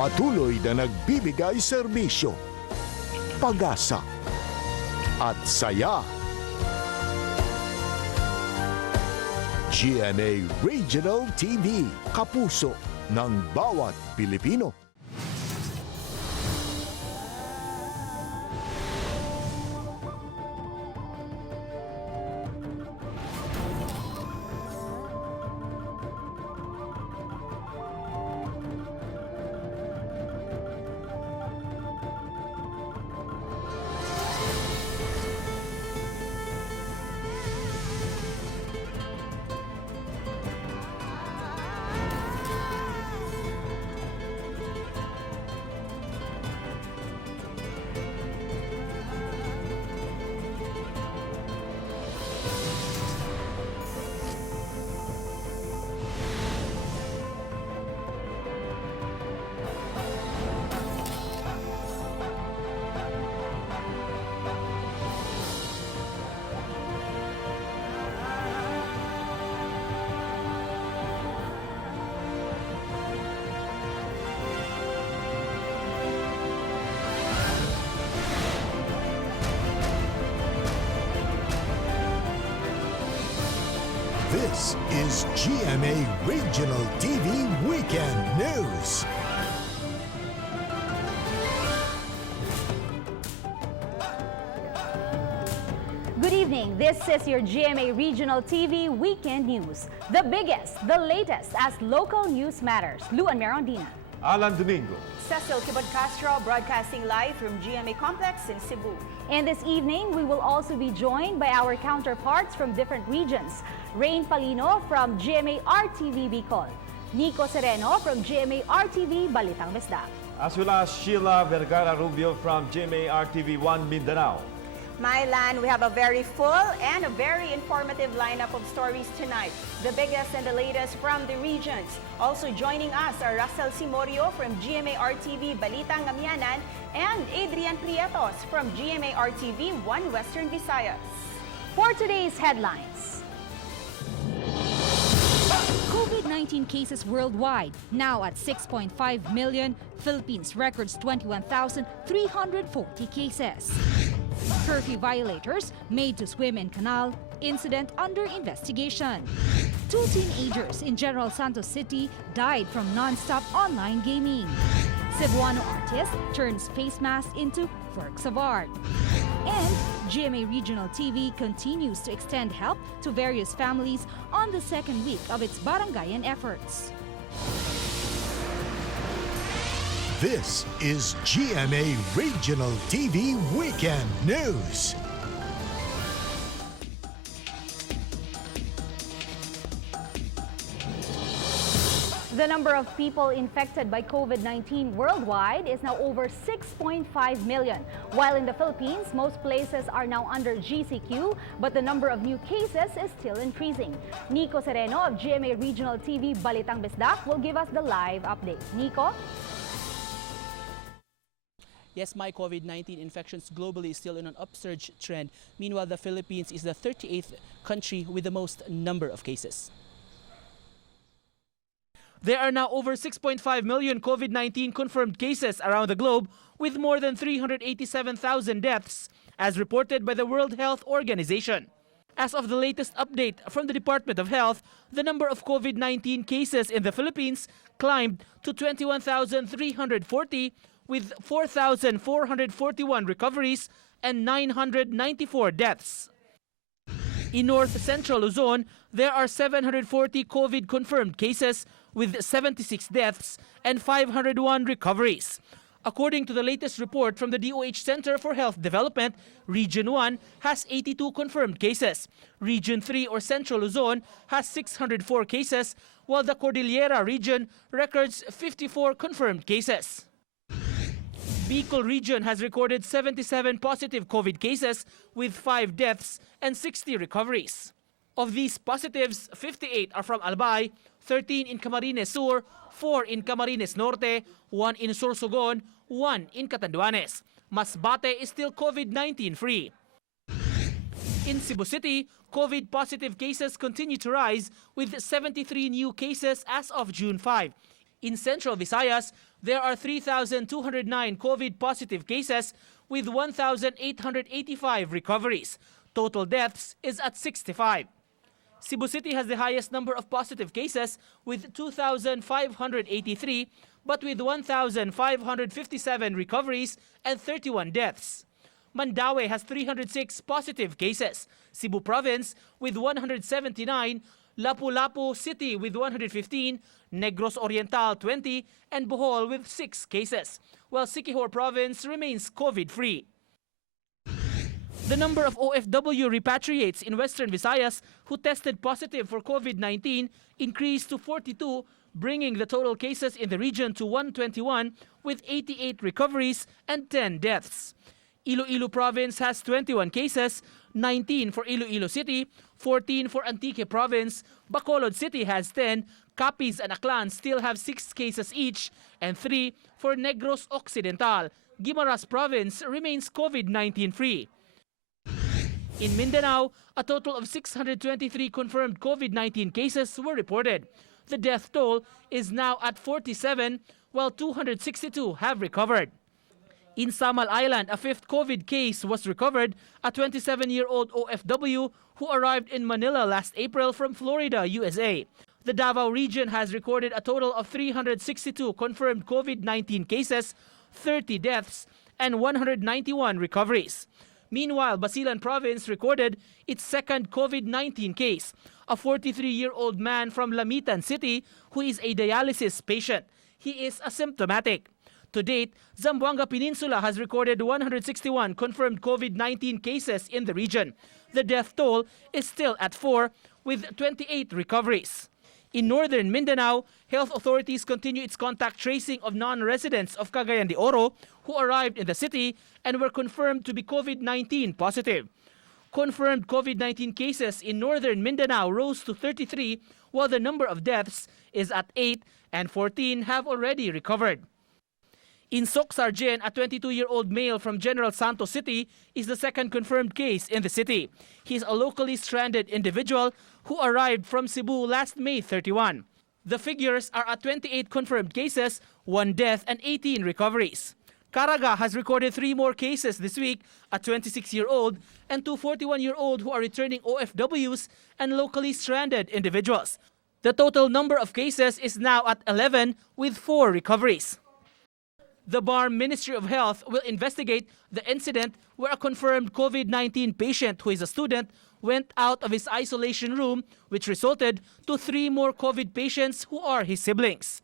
Patuloy na nagbibigay serbisyo, pag-asa at saya. GMA Regional TV, kapuso ng bawat Pilipino. This is GMA Regional TV Weekend News. Good evening. This is your GMA Regional TV Weekend News. The biggest, the latest as local news matters. Luan Merondina. Alan Domingo. Cecil Kibod Castro broadcasting live from GMA Complex in Cebu. And this evening, we will also be joined by our counterparts from different regions. Rain Palino from GMA RTV Bicol. Nico Sereno from GMA RTV Balitang Mesda. As well as Sheila Vergara Rubio from GMA RTV 1 Mindanao. Mylan, we have a very full and a very informative lineup of stories tonight. The biggest and the latest from the regions. Also joining us are Russell Simorio from GMA RTV Balitang Amianan and Adrian Prietos from GMA RTV 1 Western Visayas. For today's headlines. COVID-19 cases worldwide, now at 6.5 million. Philippines records 21,340 cases. Curfew violators made to swim in canal, incident under investigation. 2 teenagers in General Santos City died from non-stop online gaming. Cebuano artist turns face mask into works of art. And GMA Regional TV continues to extend help to various families on the second week of its barangayan efforts. This is GMA Regional TV Weekend News. The number of people infected by COVID-19 worldwide is now over 6.5 million. While in the Philippines, most places are now under GCQ, but the number of new cases is still increasing. Nico Sereno of GMA Regional TV Balitang Besdak will give us the live update. Nico? Yes, my COVID-19 infections globally is still in an upsurge trend. Meanwhile, the Philippines is the 38th country with the most number of cases. There are now over 6.5 million COVID-19 confirmed cases around the globe, with more than 387,000 deaths, as reported by the World Health Organization. As of the latest update from the Department of Health, the number of COVID-19 cases in the Philippines climbed to 21,340, with 4,441 recoveries and 994 deaths. In North Central Luzon, there are 740 COVID confirmed cases with 76 deaths and 501 recoveries. According to the latest report from the DOH Center for Health Development, Region 1 has 82 confirmed cases. Region 3 or Central Luzon has 604 cases, while the Cordillera region records 54 confirmed cases. Bicol region has recorded 77 positive COVID cases with 5 deaths and 60 recoveries. Of these positives, 58 are from Albay, 13 in Camarines Sur, 4 in Camarines Norte, 1 in Sorsogon, 1 in Catanduanes. Masbate is still COVID-19 free. In Cebu City, COVID positive cases continue to rise with 73 new cases as of June 5. In Central Visayas, There are 3,209 COVID positive cases with 1,885 recoveries. Total deaths is at 65. Cebu City has the highest number of positive cases with 2,583, but with 1,557 recoveries and 31 deaths. Mandaue has 306 positive cases. Cebu Province with 179, Lapu-Lapu City with 115, Negros Oriental 20, and Bohol with 6 cases, while Siquijor Province remains COVID-free. The number of OFW repatriates in Western Visayas who tested positive for COVID-19 increased to 42, bringing the total cases in the region to 121 with 88 recoveries and 10 deaths. Iloilo Province has 21 cases, 19 for Iloilo City, 14 for Antique Province, Bacolod City has 10, Capiz and Aklan still have 6 cases each, and 3 for Negros Occidental. Guimaras Province remains COVID-19 free. In Mindanao, a total of 623 confirmed COVID-19 cases were reported. The death toll is now at 47, while 262 have recovered. In Samal Island, a 5th COVID case was recovered, a 27-year-old OFW who arrived in Manila last April from Florida, USA. The Davao region has recorded a total of 362 confirmed COVID-19 cases, 30 deaths, and 191 recoveries. Meanwhile, Basilan Province recorded its 2nd COVID-19 case, a 43-year-old man from Lamitan City who is a dialysis patient. He is asymptomatic. To date, Zamboanga Peninsula has recorded 161 confirmed COVID-19 cases in the region. The death toll is still at 4, with 28 recoveries. In northern Mindanao, health authorities continue its contact tracing of non-residents of Cagayan de Oro who arrived in the city and were confirmed to be COVID-19 positive. Confirmed COVID-19 cases in northern Mindanao rose to 33, while the number of deaths is at 8 and 14 have already recovered. In Soc-Sargen, a 22-year-old male from General Santos City is the 2nd confirmed case in the city. He is a locally stranded individual who arrived from Cebu last May 31. The figures are at 28 confirmed cases, 1 death, and 18 recoveries. Caraga has recorded 3 more cases this week, a 26-year-old and 2 41-year-old who are returning OFWs and locally stranded individuals. The total number of cases is now at 11 with 4 recoveries. The Bar Ministry of Health will investigate the incident where a confirmed COVID-19 patient who is a student went out of his isolation room, which resulted to 3 more COVID patients who are his siblings.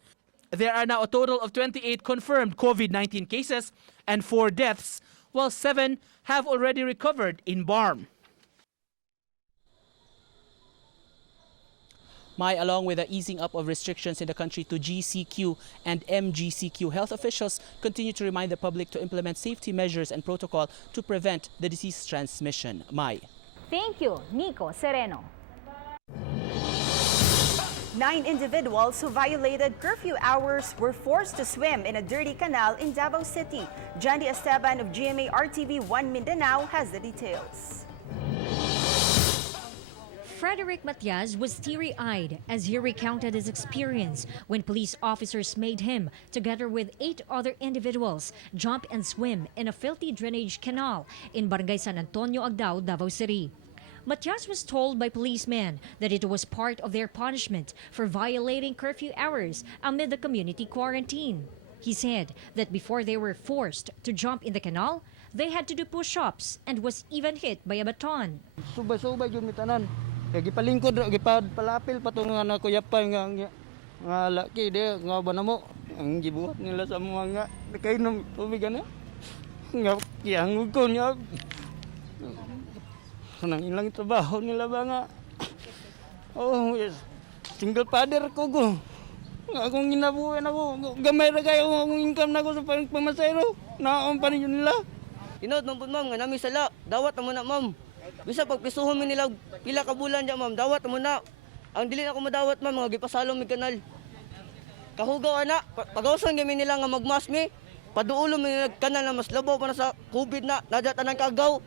There are now a total of 28 confirmed COVID-19 cases and 4 deaths, while 7 have already recovered in BARM. Along with the easing up of restrictions in the country to GCQ and MGCQ, health officials continue to remind the public to implement safety measures and protocol to prevent the disease transmission. Thank you, Nico Sereno. 9 individuals who violated curfew hours were forced to swim in a dirty canal in Davao City. Jandy Esteban of GMA RTV1 Mindanao has the details. Frederick Matias was teary-eyed as he recounted his experience when police officers made him, together with 8 other individuals, jump and swim in a filthy drainage canal in Barangay San Antonio, Agdao, Davao City. Matias was told by policemen that it was part of their punishment for violating curfew hours amid the community quarantine. He said that before they were forced to jump in the canal, they had to do push-ups and was even hit by a baton. Subay-subay yun mitanan. Kaya gipalingkod, gipalapil pa itong nakuyapan nga laki dia nga ba na mo. Ang gibuhat nila sa mga nga nakainom tubig na. Nga kiyangod ko niya. Kanang ilang trabaho nila ba nga. Oh, yes. Single father ko ko. Akong ginabuhay na ko. Gamay na kayo akong income na ko sa pamasayro. Naon pa ninyo nila. Inod, ma'am, nga namin sala. Dawat na muna, ma'am. Bisa pagpisuhon mi nila pila ka bulan dyan, ma'am. Dawat na muna. Ang dili na ko madawat, ma'am. Mga gipasalong mi kanal. Kahugaw, ana. Pagawsan kami nila nga magmas mi. Paduulong mi nila kanal na mas labaw pa na sa COVID na. Nadatan ang kagaw.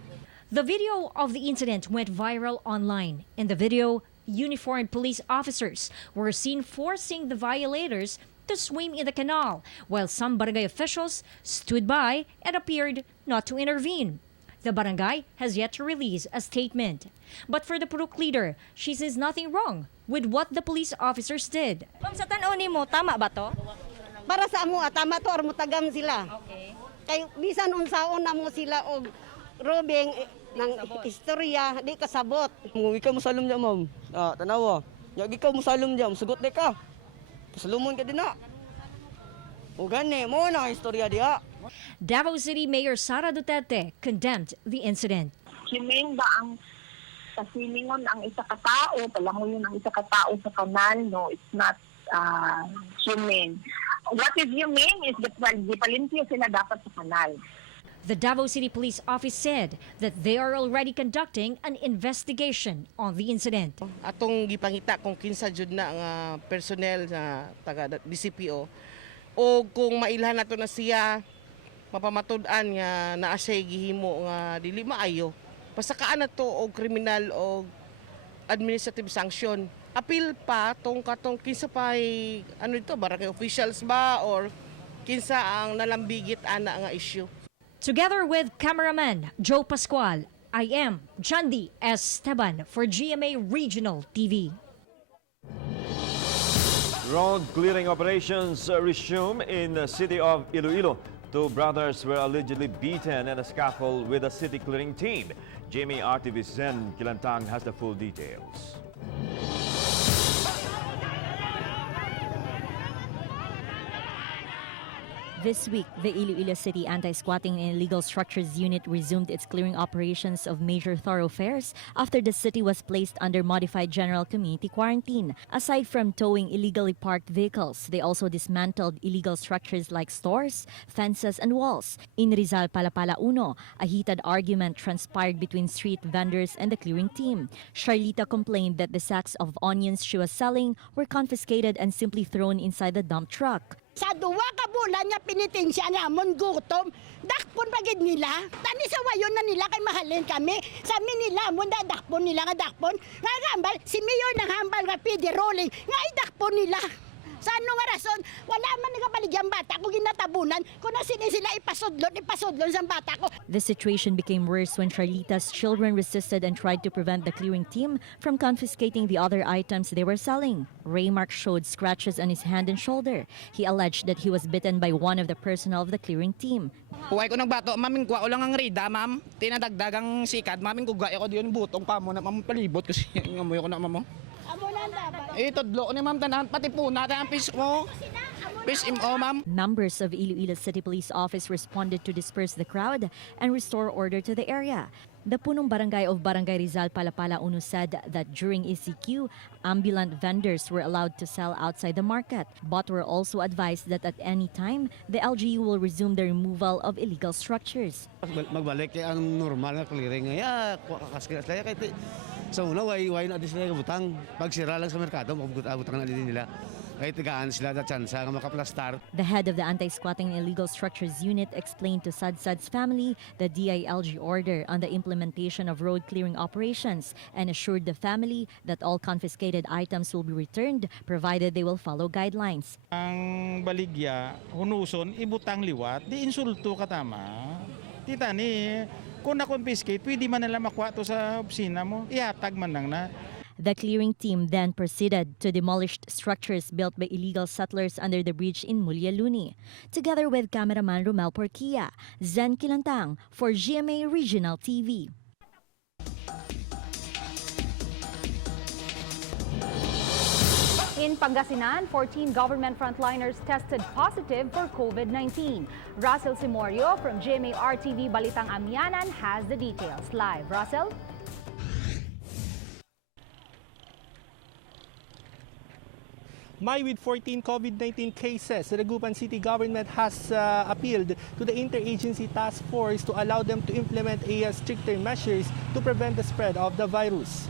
The video of the incident went viral online. In the video, uniformed police officers were seen forcing the violators to swim in the canal, while some barangay officials stood by and appeared not to intervene. The barangay has yet to release a statement. But for the Purok leader, she says nothing wrong with what the police officers did. Ma'am, sa tanaw nimo, tama ba to? Para sa amo, tama to, or mutagam sila. Okay. Kay bisan unsaon na mo sila og robing ng istorya, di kasabot. Kung ikaw musalom niya, ma'am. Tanawa. Yung ikaw musalom niya, sugot na ka. Pasalumon ka din na. O gani, mo na ang istorya diha. Davao City Mayor Sara Duterte condemned the incident. Humane ba ang kasilingon ang isa ka tao, palangoyon ang isa ka tao sa kanal? No, it's not humane. What is humane is that di palimpyo sila dapat sa kanal. The Davao City Police Office said that they are already conducting an investigation on the incident. Atong gipangita kung kinsa jud na nga personnel sa taga DCPO o kung mailhan nato na siya mapamatud-an nga naa siya gihimo nga dili maayo. Pasakaan na to og kriminal o administrative sanction. Appeal pa tong kinsa pa ano ito, barangay officials ba or kinsa ang nalambigit ana nga issue. Together with cameraman Joe Pascual, I am Jandi Esteban for GMA Regional TV. Road clearing operations resume in the city of Iloilo. Two brothers were allegedly beaten at a scaffold with a city clearing team. GMA RTV Zen Kilantang has the full details. This week, the Iloilo City Anti-Squatting and Illegal Structures Unit resumed its clearing operations of major thoroughfares after the city was placed under modified general community quarantine. Aside from towing illegally parked vehicles, they also dismantled illegal structures like stores, fences, and walls. In Rizal, Palapala 1, a heated argument transpired between street vendors and the clearing team. Charlita complained that the sacks of onions she was selling were confiscated and simply thrown inside the dump truck. Sa duwa ka bulan niya piniting siya namon gutom, dakpon pagid nila. Tani sa wayon na nila kay mahalin kami. Sa amin nila mo na dakpon nila nga dakpon. Nga hambal, si Mayor nang hambal nga pidi rolling, nga dakpon nila. Sa ano nga rason, wala man nagabaligyan bata ko ginatabunan kung nasin sila ipasudlon sa bata ko. The situation became worse when Charlita's children resisted and tried to prevent the clearing team from confiscating the other items they were selling. Raymark showed scratches on his hand and shoulder. He alleged that he was bitten by one of the personnel of the clearing team. Huwag ko ng bato, maming kuha ko lang ang rida, ma'am. Tinadagdagang sikad, maming kuha ko diyon butong pa mo na ma'am palibot kasi ngamoy ko na ma'am. Itodlo ko ni ma'am tanan, pati po natin ang piece mo. Piece mo, ma'am. Members of Iloilo City Police Office responded to disperse the crowd and restore order to the area. The punong barangay of Barangay Rizal, Palapala 1 said that during ECQ, ambulant vendors were allowed to sell outside the market, but were also advised that at any time, the LGU will resume the removal of illegal structures. Magbalik ang normal na clearing nga kaskilas laya kay sa una way na dis na butang pag sira lang sa merkado mabutang na din nila. Kaya tigaan sila da tsansa nga makaplastar. The head of the Anti-Squatting and Illegal Structures Unit explained to Sadsad's family the DILG order on the implementation of road clearing operations and assured the family that all confiscated items will be returned provided they will follow guidelines. Ang baligya, hunuson, ibutang liwat, di insulto katama. Tita ni, kung na-confiscate, pwede man nila makuha to sa opisina mo, ihatag man lang na. The clearing team then proceeded to demolish structures built by illegal settlers under the bridge in Mulyaluni. Together with cameraman Romel Porquia, Zen Kilantang for GMA Regional TV. In Pangasinan, 14 government frontliners tested positive for COVID-19. Russell Simorio from GMA RTV Balitang Amianan has the details. Live, Russell? May with 14 COVID-19 cases, the Dagupan City government has appealed to the Interagency Task Force to allow them to implement stricter measures to prevent the spread of the virus.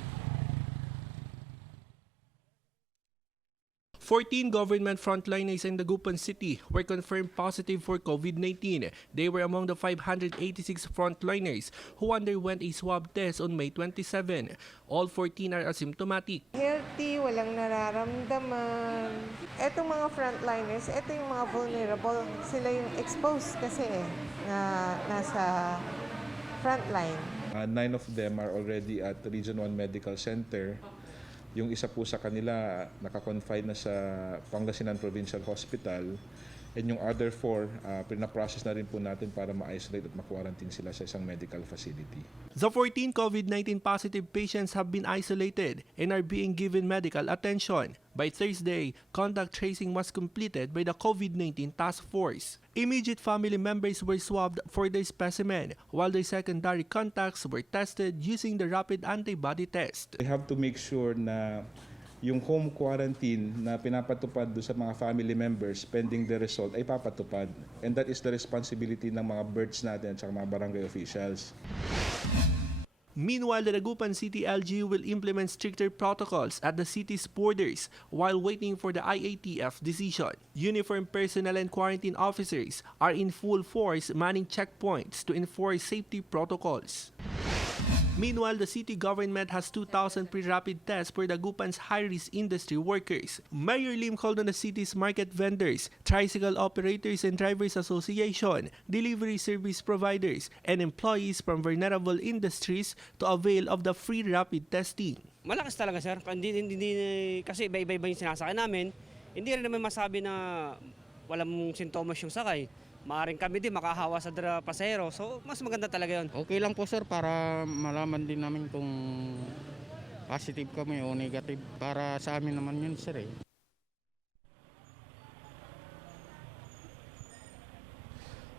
14 government frontliners in Dagupan City were confirmed positive for COVID-19. They were among the 586 frontliners who underwent a swab test on May 27. All 14 are asymptomatic. Healthy, walang nararamdaman. Etong mga frontliners, ito yung mga vulnerable. Sila yung exposed kasi na nasa frontline. 9 of them are already at Region 1 Medical Center. Yung isa po sa kanila nakakonfine na sa Pangasinan Provincial Hospital. And yung other 4, pinaprocess na rin po natin para ma-isolate at ma-quarantine sila sa isang medical facility. The 14 COVID-19 positive patients have been isolated and are being given medical attention. By Thursday, contact tracing was completed by the COVID-19 task force. Immediate family members were swabbed for their specimen, while their secondary contacts were tested using the rapid antibody test. We have to make sure na yung home quarantine na pinapatupad do sa mga family members pending the result ay papatupad. And that is the responsibility ng mga birds natin at mga barangay officials. Meanwhile, the Dagupan City LGU will implement stricter protocols at the city's borders while waiting for the IATF decision. Uniformed personnel and quarantine officers are in full force manning checkpoints to enforce safety protocols. Meanwhile, the city government has 2,000 pre-rapid tests for Dagupan's high-risk industry workers. Mayor Lim called on the city's market vendors, tricycle operators and drivers association, delivery service providers, and employees from vulnerable industries to avail of the free rapid testing. Malakas talaga, sir. Kasi iba-iba yung sinasakay namin. Hindi rin naman masabi na walang sintomas yung sakay. Maaring kami din makahawa sa pasahero. So, mas maganda talaga yun. Okay lang po sir para malaman din namin kung positive kami o negative. Para sa amin naman yun sir eh.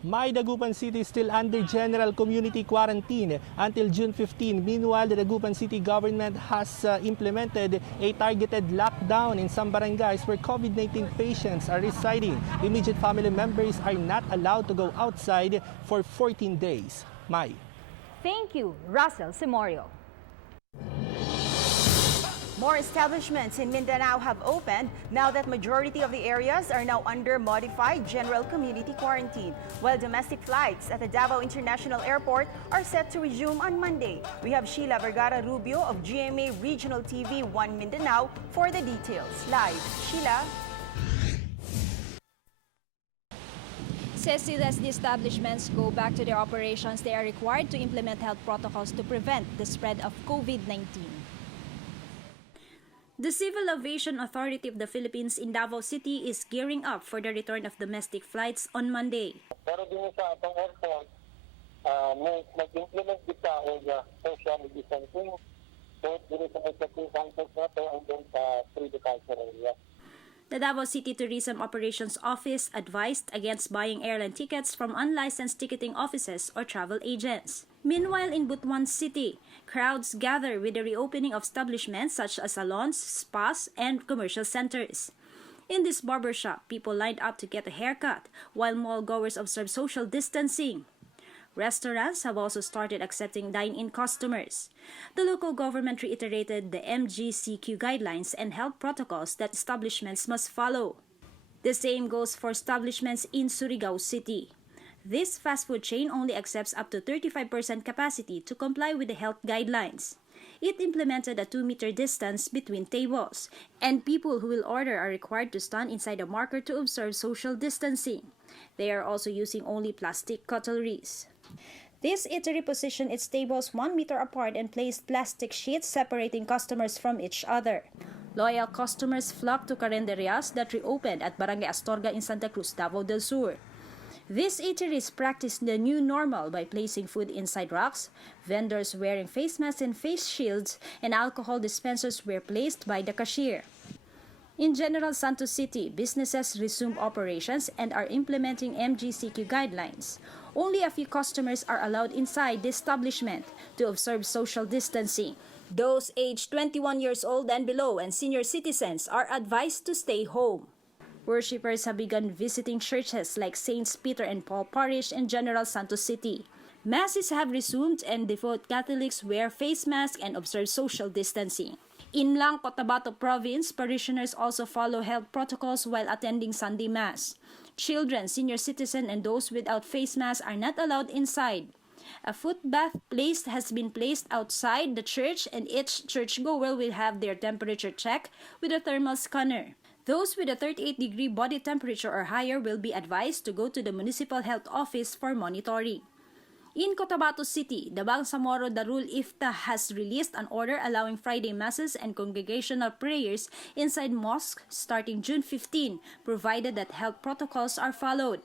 My Dagupan City is still under general community quarantine until June 15. Meanwhile, the Dagupan City government has implemented a targeted lockdown in some barangays where COVID-19 patients are residing. Immediate family members are not allowed to go outside for 14 days. Mai. Thank you, Russell Simorio. More establishments in Mindanao have opened now that majority of the areas are now under modified general community quarantine, while domestic flights at the Davao International Airport are set to resume on Monday. We have Sheila Vergara Rubio of GMA Regional TV 1 Mindanao for the details. Live, Sheila. Says as the establishments go back to their operations, they are required to implement health protocols to prevent the spread of COVID-19. The Civil Aviation Authority of the Philippines in Davao City is gearing up for the return of domestic flights on Monday. Pero din sa atong airport, nag-implement dito ang social distancing. So, din sa check-in counters na ito and then sa pre-departure area. The Davao City Tourism Operations Office advised against buying airline tickets from unlicensed ticketing offices or travel agents. Meanwhile, in Butuan City, crowds gather with the reopening of establishments such as salons, spas, and commercial centers. In this barbershop, people lined up to get a haircut, while mall goers observe social distancing. Restaurants have also started accepting dine-in customers. The local government reiterated the MGCQ guidelines and health protocols that establishments must follow. The same goes for establishments in Surigao City. This fast food chain only accepts up to 35% capacity to comply with the health guidelines. It implemented a 2-meter distance between tables, and people who will order are required to stand inside a marker to observe social distancing. They are also using only plastic cutleries. This eatery positioned its tables 1 meter apart and placed plastic sheets separating customers from each other. Loyal customers flocked to carinderias that reopened at Barangay Astorga in Santa Cruz, Davao del Sur. These eateries practiced the new normal by placing food inside racks, vendors wearing face masks and face shields, and alcohol dispensers were placed by the cashier. In General Santos City, businesses resumed operations and are implementing MGCQ guidelines. Only a few customers are allowed inside the establishment to observe social distancing. Those aged 21 years old and below and senior citizens are advised to stay home. Worshippers have begun visiting churches like Saints Peter and Paul Parish in General Santos City. Masses have resumed and devout Catholics wear face masks and observe social distancing. In Lang, Cotabato Province, parishioners also follow health protocols while attending Sunday Mass. Children, senior citizens, and those without face masks are not allowed inside. A foot bath has been placed outside the church, and each churchgoer will have their temperature checked with a thermal scanner. Those with a 38-degree body temperature or higher will be advised to go to the municipal health office for monitoring. In Cotabato City, the Bangsamoro Darul Ifta has released an order allowing Friday masses and congregational prayers inside mosques starting June 15, provided that health protocols are followed.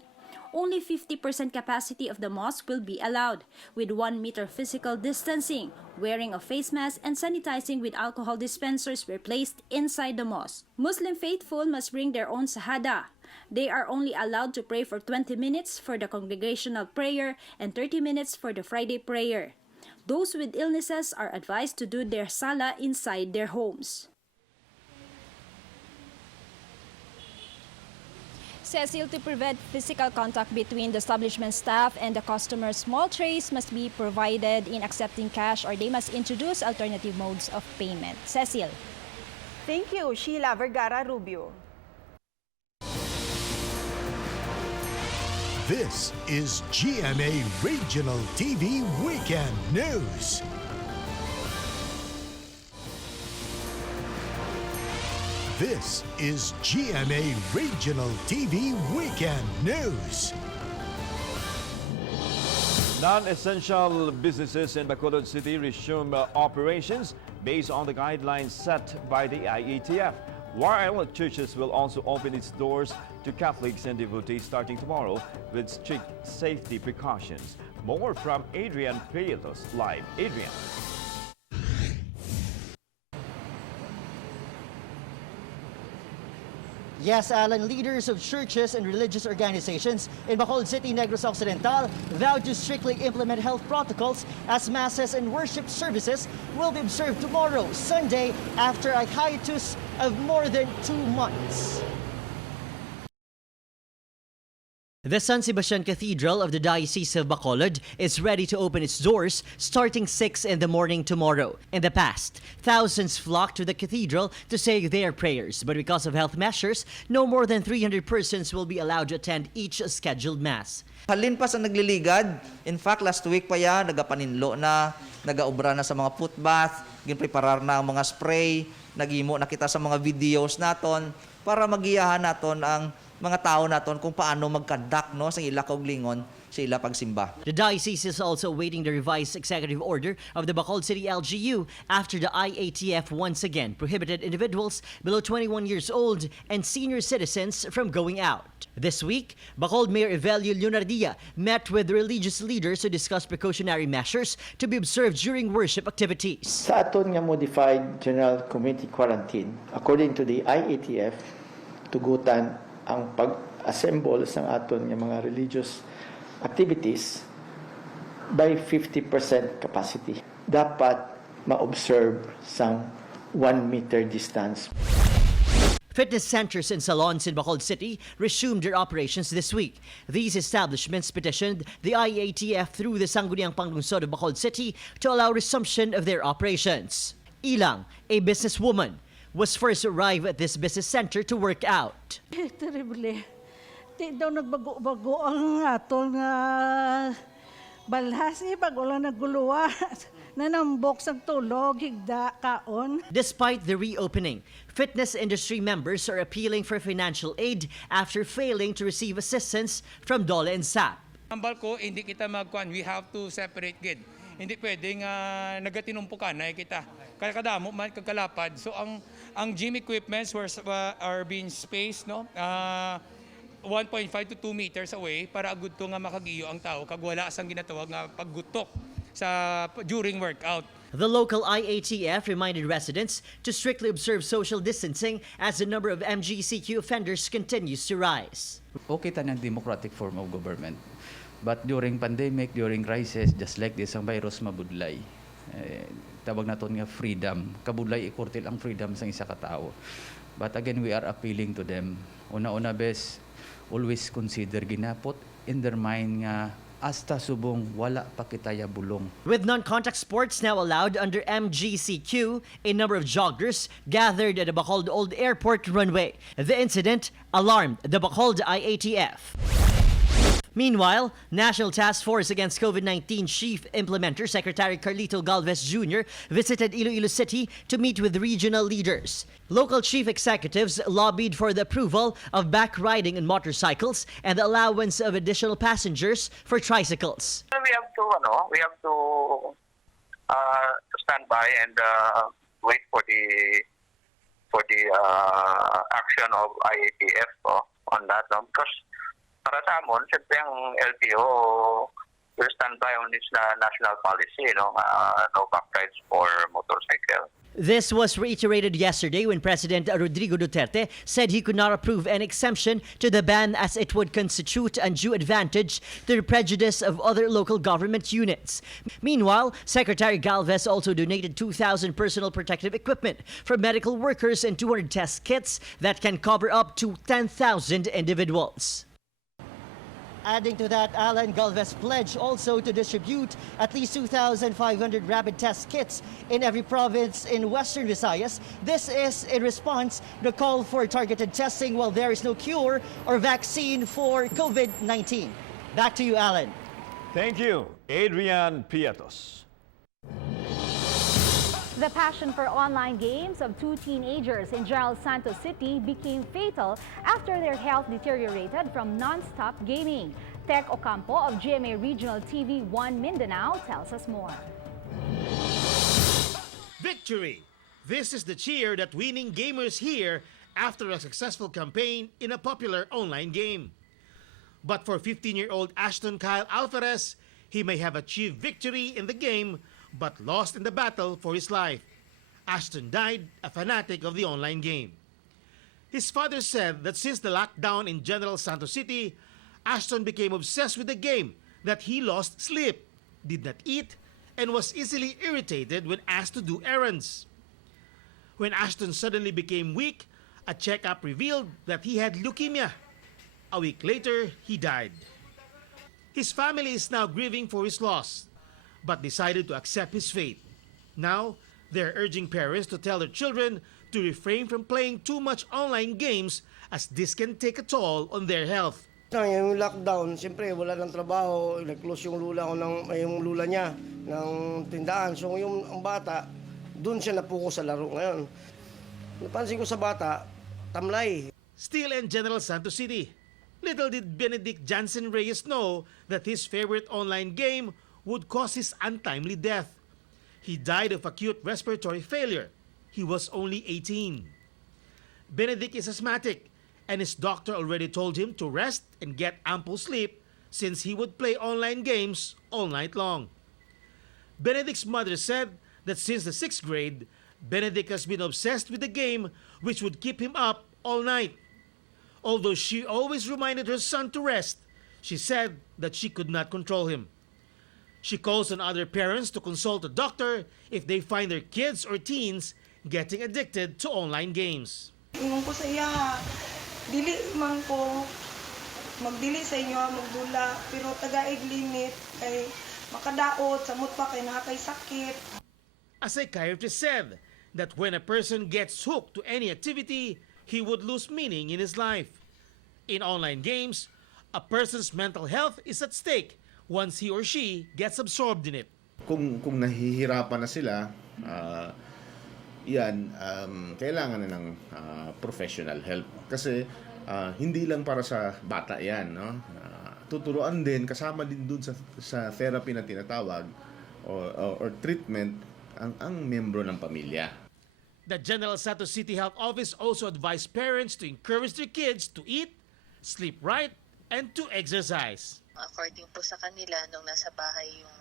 Only 50% capacity of the mosque will be allowed, with 1 meter physical distancing, wearing a face mask, and sanitizing with alcohol dispensers were placed inside the mosque. Muslim faithful must bring their own sahada. They are only allowed to pray for 20 minutes for the congregational prayer and 30 minutes for the Friday prayer. Those with illnesses are advised to do their salah inside their homes. Cecil, to prevent physical contact between the establishment staff and the customers, small trays must be provided in accepting cash, or they must introduce alternative modes of payment. Cecil. Thank you, Sheila Vergara Rubio. This is GMA Regional TV Weekend News. This is GMA Regional TV Weekend News. Non-essential businesses in Bacolod City resume operations based on the guidelines set by the IATF, while churches will also open its doors to Catholics and devotees starting tomorrow with strict safety precautions. More from Adrian Prietos live. Adrian. Yes, Alan, leaders of churches and religious organizations in Bacolod City, Negros Occidental vowed to strictly implement health protocols as masses and worship services will be observed tomorrow, Sunday, after a hiatus of more than 2 months. The San Sebastian Cathedral of the Diocese of Bacolod is ready to open its doors starting 6 in the morning tomorrow. In the past, thousands flocked to the cathedral to say their prayers, but because of health measures, no more than 300 persons will be allowed to attend each scheduled mass. Halin pa sa nagliligad. In fact, last week pa yan, nagapaninlo na, nagaobra na sa mga foot bath, ginpreparar na ang mga spray, nagimo na kita sa mga videos naton para magiyahan naton ang mga tao naton kung paano magkandak no sa ila kaugalingon sa ila pagsimba. The diocese is also awaiting the revised executive order of the Bacolod City LGU after the IATF once again prohibited individuals below 21 years old and senior citizens from going out. This week, Bacolod Mayor Evelio Leonardia met with religious leaders to discuss precautionary measures to be observed during worship activities. Sa aton nga modified general community quarantine, according to the IATF, tugutan ang pag-assemble sa aton nga mga religious activities by 50% capacity. Dapat ma-observe sang 1 meter distance. Fitness centers and salons in Bacolod City resumed their operations this week. These establishments petitioned the IATF through the Sangguniang Panglungsod of Bacolod City to allow resumption of their operations. Ilang, a businesswoman, was first arrived at this business center to work out. Terrible. Di daw nagbago-bago ang aton nga balhas. Pag wala naguluwa, nanambok sa tulog, higda kaon. Despite the reopening, fitness industry members are appealing for financial aid after failing to receive assistance from DOLE and SAP. Ang balko, hindi kita magkuhan. We have to separate gid. Hindi pwedeng nagatinumpukan na kita. Kaya kadamo man kagkalapad. So ang gym equipments are being spaced 1.5 to 2 meters away para agud to nga makagiyo ang tao kag wala sang ginatawag nga paggutok during workout. The local IATF reminded residents to strictly observe social distancing as the number of MGCQ offenders continues to rise. Okay tanang democratic form of government. But during pandemic, during crisis, just like this, ang virus mabudlay. Tawag naton nga freedom. Kabudlay ikurtil ang freedom sa isa ka tao. But again, we are appealing to them. Una-una bes, always consider ginapot in their mind nga hasta subong wala pa kitaya bulong. With non-contact sports now allowed under MGCQ, a number of joggers gathered at the Bacolod Old Airport runway. The incident alarmed the Bacolod IATF. Meanwhile, National Task Force Against COVID-19 Chief Implementer Secretary Carlito Galvez Jr. visited Iloilo City to meet with regional leaders. Local chief executives lobbied for the approval of back riding on motorcycles and the allowance of additional passengers for tricycles. We have to stand by and wait for the action of IATF on that, because para sa amon, siyempre ang LTO will stand by on this national policy, no back rides for motorcycle. This was reiterated yesterday when President Rodrigo Duterte said he could not approve an exemption to the ban as it would constitute undue advantage to the prejudice of other local government units. Meanwhile, Secretary Galvez also donated 2,000 personal protective equipment for medical workers and 200 test kits that can cover up to 10,000 individuals. Adding to that, Alan Galvez pledged also to distribute at least 2,500 rapid test kits in every province in Western Visayas. This is in response to the call for targeted testing while there is no cure or vaccine for COVID-19. Back to you, Alan. Thank you, Adrian Prietos. The passion for online games of two teenagers in General Santos City became fatal after their health deteriorated from non-stop gaming. Tech Ocampo of GMA Regional TV 1 Mindanao tells us more. Victory! This is the cheer that winning gamers hear after a successful campaign in a popular online game. But for 15-year-old Ashton Kyle Alvarez, he may have achieved victory in the game but lost in the battle for his life. Ashton died a fanatic of the online game. His father said that since the lockdown in General Santos City, Ashton became obsessed with the game that he lost sleep, did not eat, and was easily irritated when asked to do errands. When Ashton suddenly became weak, a checkup revealed that he had leukemia. A week later, he died. His family is now grieving for his loss, but decided to accept his fate. Now, they're urging parents to tell their children to refrain from playing too much online games as this can take a toll on their health. Yung lockdown, siyempre wala ng trabaho, nag-close yung lula niya ng tindahan. So ang bata, dun siya napuko sa laro ngayon. Napansin ko sa bata, tamlay. Still in General Santos City, little did Benedict Jansen Reyes know that his favorite online game would cause his untimely death. He died of acute respiratory failure. He was only 18. Benedict is asthmatic, and his doctor already told him to rest and get ample sleep since he would play online games all night long. Benedict's mother said that since the 6th grade, Benedict has been obsessed with the game which would keep him up all night. Although she always reminded her son to rest, she said that she could not control him. She calls on other parents to consult a doctor if they find their kids or teens getting addicted to online games. Ingon ko sa iya, dili man ko magdili sa inyo magdula, pero tagaig limit kay makadaot samot pa kay nakakay sakit. A psychiatrist said that when a person gets hooked to any activity, he would lose meaning in his life. In online games, a person's mental health is at stake once he or she gets absorbed in it. Kung nahihirapan na sila, kailangan na ng professional help. Kasi hindi lang para sa bata yan. No? Tuturuan din, kasama din dun sa therapy na tinatawag or treatment ang membro ng pamilya. The General Santos City Health Office also advised parents to encourage their kids to eat, sleep right, and to exercise. According po sa kanila, nung nasa bahay yung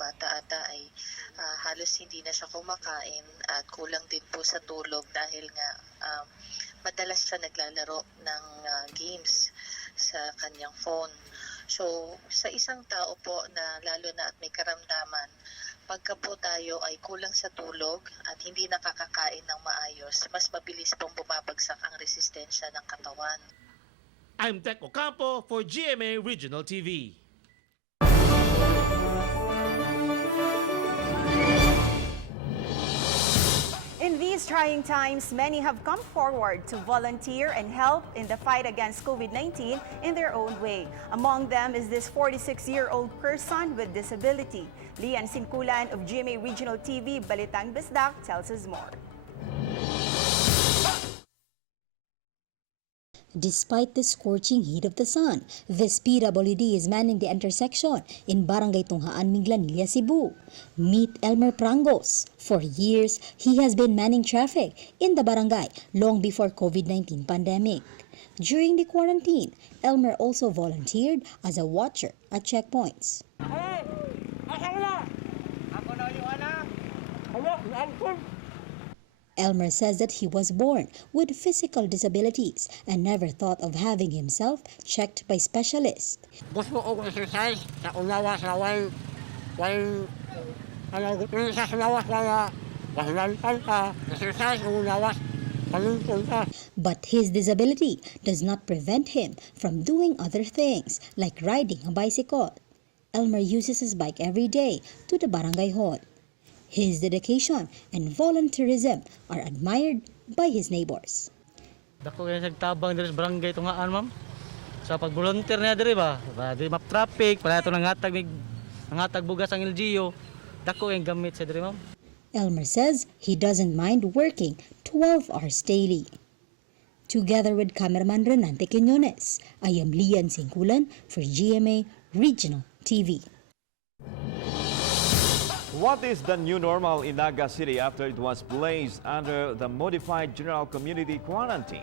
bata ata ay halos hindi na siya kumakain at kulang din po sa tulog dahil nga madalas siya naglalaro ng games sa kanyang phone. So, sa isang tao po na lalo na at may karamdaman, pagka po tayo ay kulang sa tulog at hindi nakakakain ng maayos, mas mabilis pong bumabagsak ang resistensya ng katawan. I'm Tech Ocampo for GMA Regional TV. In these trying times, many have come forward to volunteer and help in the fight against COVID-19 in their own way. Among them is this 46-year-old person with disability. Lian Sinkulan of GMA Regional TV, Balitang Bisdak, tells us more. Despite the scorching heat of the sun, this PWD is manning the intersection in Barangay Tunghaan, Minglanilla, Cebu. Meet Elmer Prangos. For years, he has been manning traffic in the barangay long before COVID-19 pandemic. During the quarantine, Elmer also volunteered as a watcher at checkpoints. Elmer says that he was born with physical disabilities and never thought of having himself checked by specialists. Gusto ko exercise sa unawa sa way sa unawa kaya exercise unawa. But his disability does not prevent him from doing other things like riding a bicycle. Elmer uses his bike every day to the barangay hall. His dedication and volunteerism are admired by his neighbors. Dako kaya nagtabang diri sa barangay Tunghaan, ma'am. Sa pag-volunteer niya diri ba? Di map traffic, para ito nangatag bugas ang LGU. Dako yung gamit sa diri, ma'am. Elmer says he doesn't mind working 12 hours daily. Together with cameraman Renante Quinones, I am Lian Sinkulan for GMA Regional TV. What is the new normal in Naga City after it was placed under the modified general community quarantine?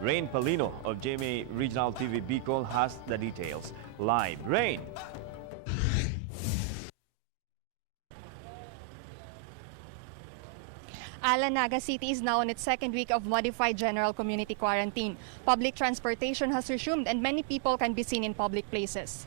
Rain Palino of GMA Regional TV Bicol has the details. Live, Rain. Naga City is now on its second week of modified general community quarantine. Public transportation has resumed and many people can be seen in public places.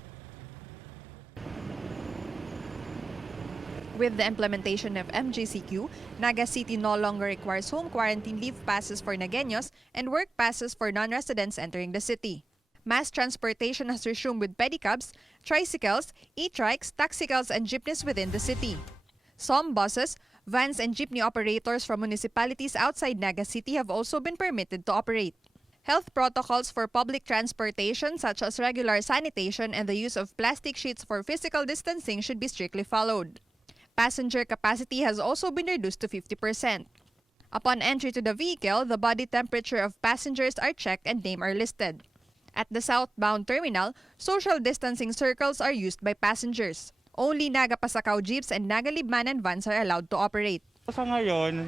With the implementation of MJCQ, Naga City no longer requires home quarantine leave passes for Nagueños and work passes for non-residents entering the city. Mass transportation has resumed with pedicabs, tricycles, e-trikes, taxicles, and jeepneys within the city. Some buses, vans, and jeepney operators from municipalities outside Naga City have also been permitted to operate. Health protocols for public transportation such as regular sanitation and the use of plastic sheets for physical distancing should be strictly followed. Passenger capacity has also been reduced to 50%. Upon entry to the vehicle, the body temperature of passengers are checked and names are listed. At the southbound terminal, social distancing circles are used by passengers. Only Naga Pasakaw jeeps and Naga Libmanan vans are allowed to operate. Sa ngayon,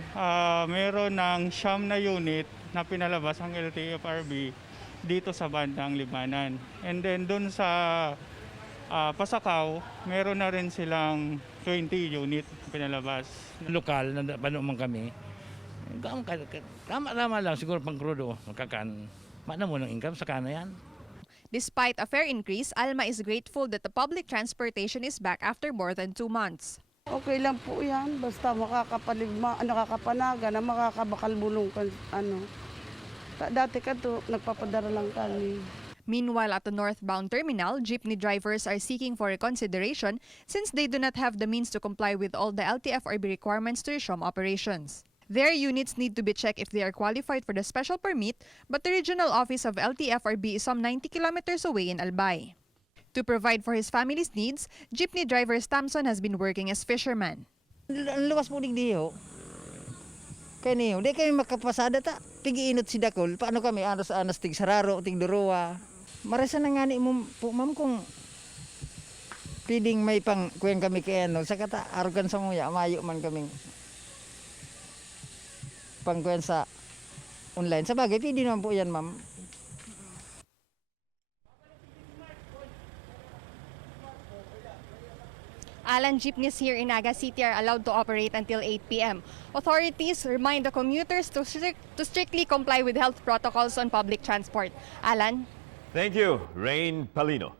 meron ng siyam na unit na pinalabas ang LTFRB dito sa bandang Libmanan. And then dun sa Pasakaw, meron na rin silang 20 unit pinalabas. Lokal, nandapano man kami. Tama lang, siguro pang krudo. Mana mo ng income sa kana yan. Despite a fare increase, Alma is grateful that the public transportation is back after more than 2 months. Okay lang po yan, basta nakakapanaga na makakabakalbulong ka, Dati ka to, nagpapadara lang kami. Meanwhile, at the northbound terminal, jeepney drivers are seeking for reconsideration since they do not have the means to comply with all the LTFRB requirements to resume operations. Their units need to be checked if they are qualified for the special permit, but the regional office of LTFRB is some 90 kilometers away in Albay. To provide for his family's needs, jeepney driver Stamson has been working as fisherman. Ang luwas po diyo. Kaya niyo, di kami makapasada ta. Pigiinot si Dakol. Paano kami anos tig sararo, tig duruwa. Marasa na nga ni mo po, ma'am, kung piling may pang kuyan kami kaya sa kata arugan sa nguya, mayo man kaming pangkuyan sa online. Sa bagay, pwede naman po yan, ma'am. Alan jeepneys here in Naga City are allowed to operate until 8 p.m. Authorities remind the commuters to strictly comply with health protocols on public transport. Alan? Thank you, Rain Palino.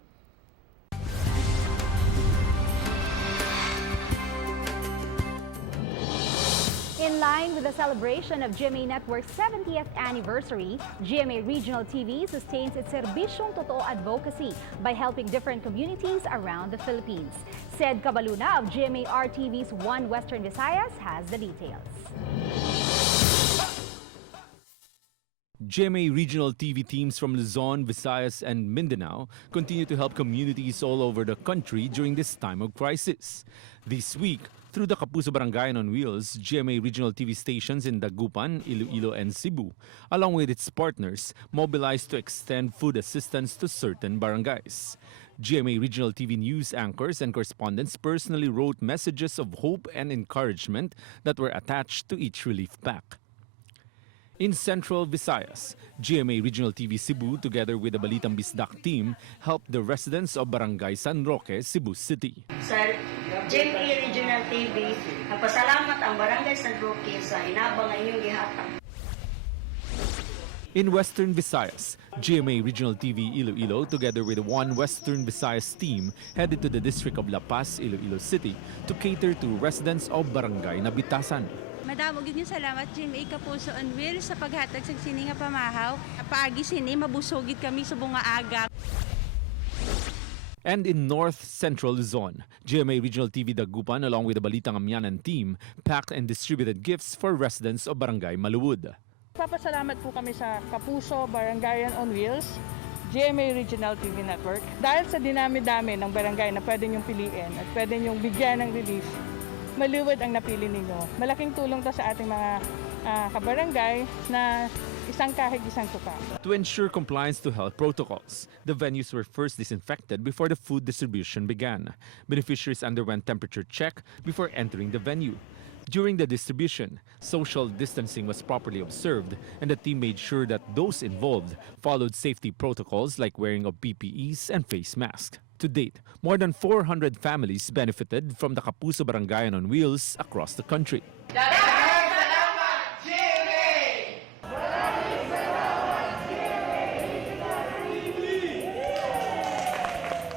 In line with the celebration of GMA Network's 70th anniversary, GMA Regional TV sustains its Serbisyong Totoo advocacy by helping different communities around the Philippines. Sed Cabaluna of GMA RTV's One Western Visayas has the details. GMA regional TV teams from Luzon, Visayas, and Mindanao continue to help communities all over the country during this time of crisis. This week, through the Kapuso Barangayan on Wheels, GMA regional TV stations in Dagupan, Iloilo, and Cebu, along with its partners, mobilized to extend food assistance to certain barangays. GMA regional TV news anchors and correspondents personally wrote messages of hope and encouragement that were attached to each relief pack. In Central Visayas, GMA Regional TV Cebu together with the Balitang Bisdak team helped the residents of Barangay San Roque, Cebu City. Sa GMA Regional TV, nagpasalamat ang Barangay San Roque sa inabang inyong gihatag. In Western Visayas, GMA Regional TV Iloilo together with One Western Visayas team headed to the district of La Paz, Iloilo City to cater to residents of Barangay Nabitasan. Madamo gid salamat GMA Kapuso on Wheels sa paghatag sa sini nga pamahaw. Paagi sini mabusogid kami sa bunga aga. And in North Central Luzon, GMA Regional TV Dagupan along with the Balitang Amyanan team packed and distributed gifts for residents of Barangay Maluwod. Papasalamat po kami sa Kapuso Barangayan on Wheels, GMA Regional TV Network. Dahil sa dinami-dami ng barangay na pwede niyong piliin at pwede niyong bigyan ng relief, Maluwod ang napili ninyo. Malaking tulong to sa ating mga kabarangay na isang kahig isang tuka. To ensure compliance to health protocols, the venues were first disinfected before the food distribution began. Beneficiaries underwent temperature check before entering the venue. During the distribution, social distancing was properly observed and the team made sure that those involved followed safety protocols like wearing of PPEs and face masks. To date, more than 400 families benefited from the Kapuso Barangayan on Wheels across the country.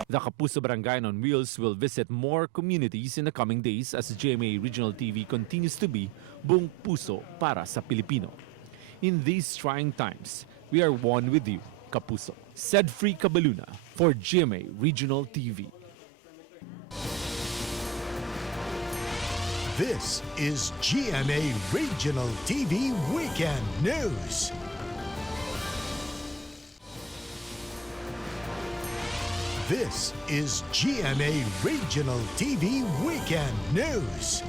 The Kapuso Barangayan on Wheels will visit more communities in the coming days as GMA Regional TV continues to be buong puso para sa Pilipino. In these trying times, we are one with you, Kapuso. Said Free Cabaluna for GMA Regional TV. This is GMA Regional TV Weekend News. This is GMA Regional TV Weekend News.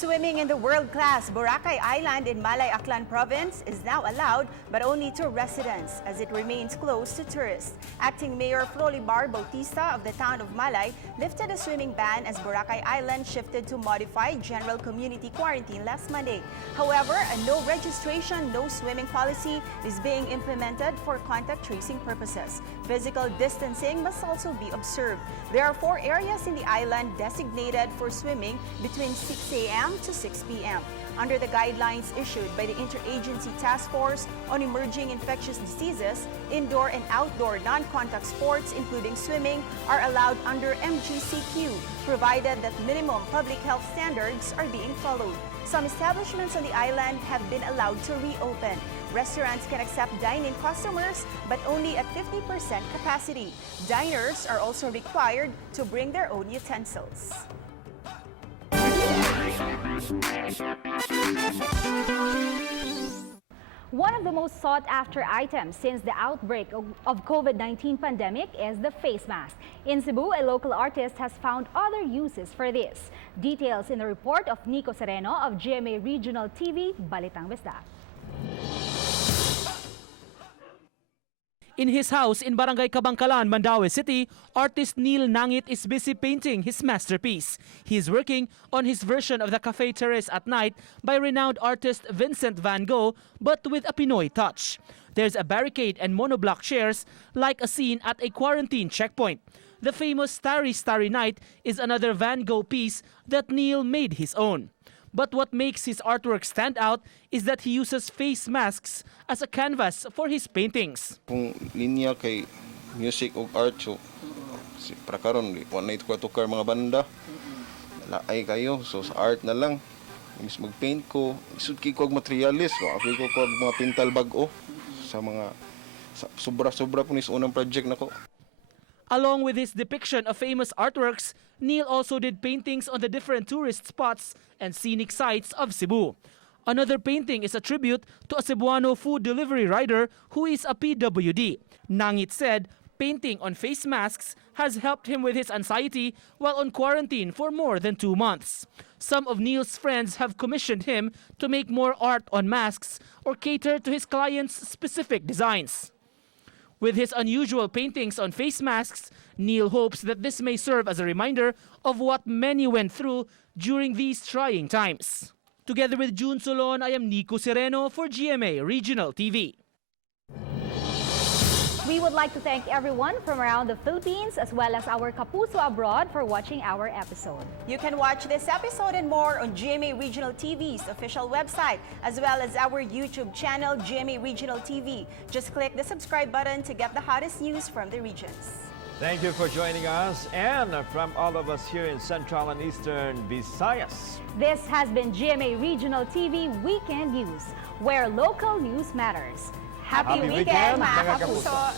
Swimming in the world-class Boracay Island in Malay Aklan Province is now allowed, but only to residents, as it remains closed to tourists. Acting Mayor Flolibar Bautista of the town of Malay lifted a swimming ban as Boracay Island shifted to modified general community quarantine last Monday. However, a no registration, no swimming policy is being implemented for contact tracing purposes. Physical distancing must also be observed. There are 4 areas in the island designated for swimming between 6 a.m. to 6 p.m. Under the guidelines issued by the Interagency Task Force on Emerging Infectious Diseases, indoor and outdoor non-contact sports, including swimming, are allowed under MGCQ, provided that minimum public health standards are being followed. Some establishments on the island have been allowed to reopen. Restaurants can accept dine-in customers, but only at 50% capacity. Diners are also required to bring their own utensils. One of the most sought-after items since the outbreak of COVID-19 pandemic is the face mask. In Cebu, a local artist has found other uses for this. Details in the report of Nico Sereno of GMA Regional TV, Balitang Bisdak. In his house in Barangay Kabangkalan, Mandaue City, artist Neil Nangit is busy painting his masterpiece. He is working on his version of the Cafe Terrace at Night by renowned artist Vincent van Gogh, but with a Pinoy touch. There's a barricade and monoblock chairs like a scene at a quarantine checkpoint. The famous Starry Starry Night is another Van Gogh piece that Neil made his own. But what makes his artwork stand out is that he uses face masks as a canvas for his paintings. Kung linya kay music o art, so para karon wala ito tukar mga banda. Laay kayo, so sa art na lang. Imbis mag-paint ko, isud kay ko og materialis, ako ko mga pintal bag-o sa mga sobra-sobra po nis unang project nako. Along with his depiction of famous artworks, Neil also did paintings on the different tourist spots and scenic sites of Cebu. Another painting is a tribute to a Cebuano food delivery rider who is a PWD. Nangit said painting on face masks has helped him with his anxiety while on quarantine for more than 2 months. Some of Neil's friends have commissioned him to make more art on masks or cater to his clients' specific designs. With his unusual paintings on face masks, Neil hopes that this may serve as a reminder of what many went through during these trying times. Together with June Solon, I am Nico Sereno for GMA Regional TV. We would like to thank everyone from around the Philippines as well as our Kapuso abroad for watching our episode. You can watch this episode and more on GMA Regional TV's official website, as well as our YouTube channel, GMA Regional TV. Just click the subscribe button to get the hottest news from the regions. Thank you for joining us, and from all of us here in Central and Eastern Visayas. This has been GMA Regional TV Weekend News, where local news matters. Happy weekend, mga kapuso!